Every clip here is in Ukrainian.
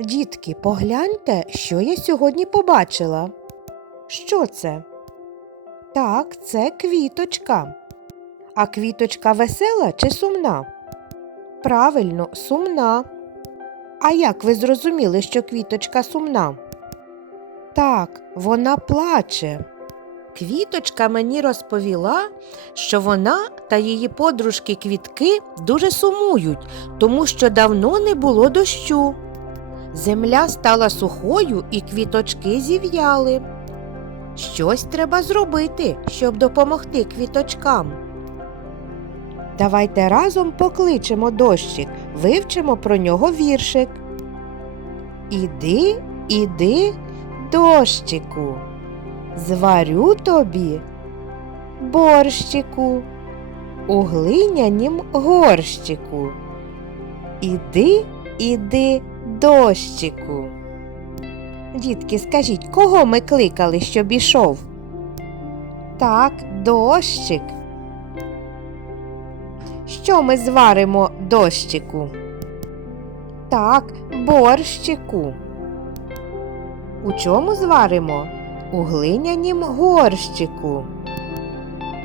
Дітки, погляньте, що я сьогодні побачила. Що це? Так, це квіточка. А квіточка весела чи сумна? Правильно, сумна. А як ви зрозуміли, що квіточка сумна? Так, вона плаче. Квіточка мені розповіла, що вона та її подружки квітки дуже сумують, тому що давно не було дощу. Земля стала сухою і квіточки зів'яли. Щось треба зробити, щоб допомогти квіточкам. Давайте разом покличемо дощик, вивчимо про нього віршик. Іди, іди, дощику, зварю тобі борщику у глинянім горщику. Іди, іди, дощику. Дітки, скажіть, кого ми кликали, щоб ішов? Так, дощик. Що ми зваримо дощику? Так, борщику. У чому зваримо? У глинянім горщику.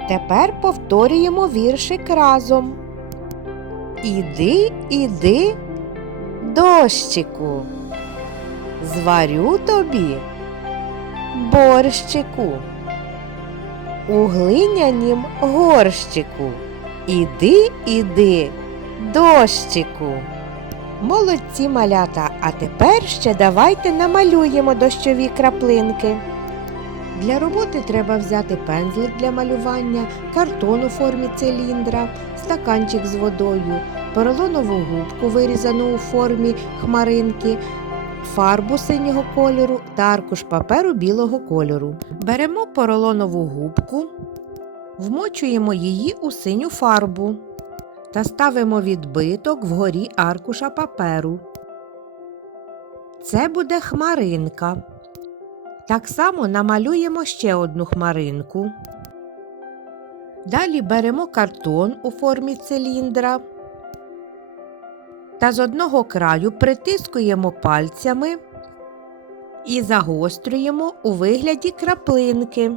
Тепер повторюємо віршик разом. Іди, іди, дощику, зварю тобі борщику, у глинянім горщику. Іди, іди, дощику. Молодці малята, а тепер ще давайте намалюємо дощові краплинки. Для роботи треба взяти пензлик для малювання, картон у формі циліндра, стаканчик з водою, поролонову губку, вирізану у формі хмаринки, фарбу синього кольору та аркуш паперу білого кольору. Беремо поролонову губку, вмочуємо її у синю фарбу та ставимо відбиток вгорі аркуша паперу. Це буде хмаринка. Так само намалюємо ще одну хмаринку. Далі беремо картон у формі циліндра та з одного краю притискуємо пальцями і загострюємо у вигляді краплинки.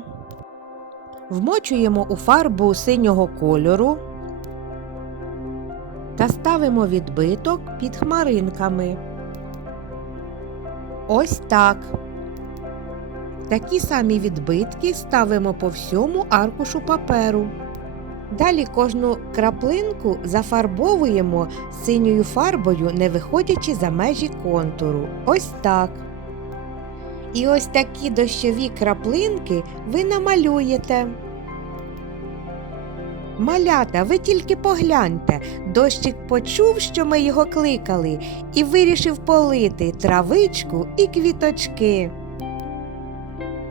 Вмочуємо у фарбу синього кольору та ставимо відбиток під хмаринками. Ось так. Такі самі відбитки ставимо по всьому аркушу паперу. Далі кожну краплинку зафарбовуємо синьою фарбою, не виходячи за межі контуру. Ось так. І ось такі дощові краплинки ви намалюєте. Малята, ви тільки погляньте, дощик почув, що ми його кликали, і вирішив полити травичку і квіточки.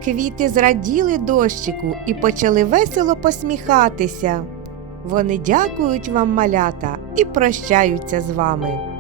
Квіти зраділи дощику і почали весело посміхатися. Вони дякують вам, малята, і прощаються з вами.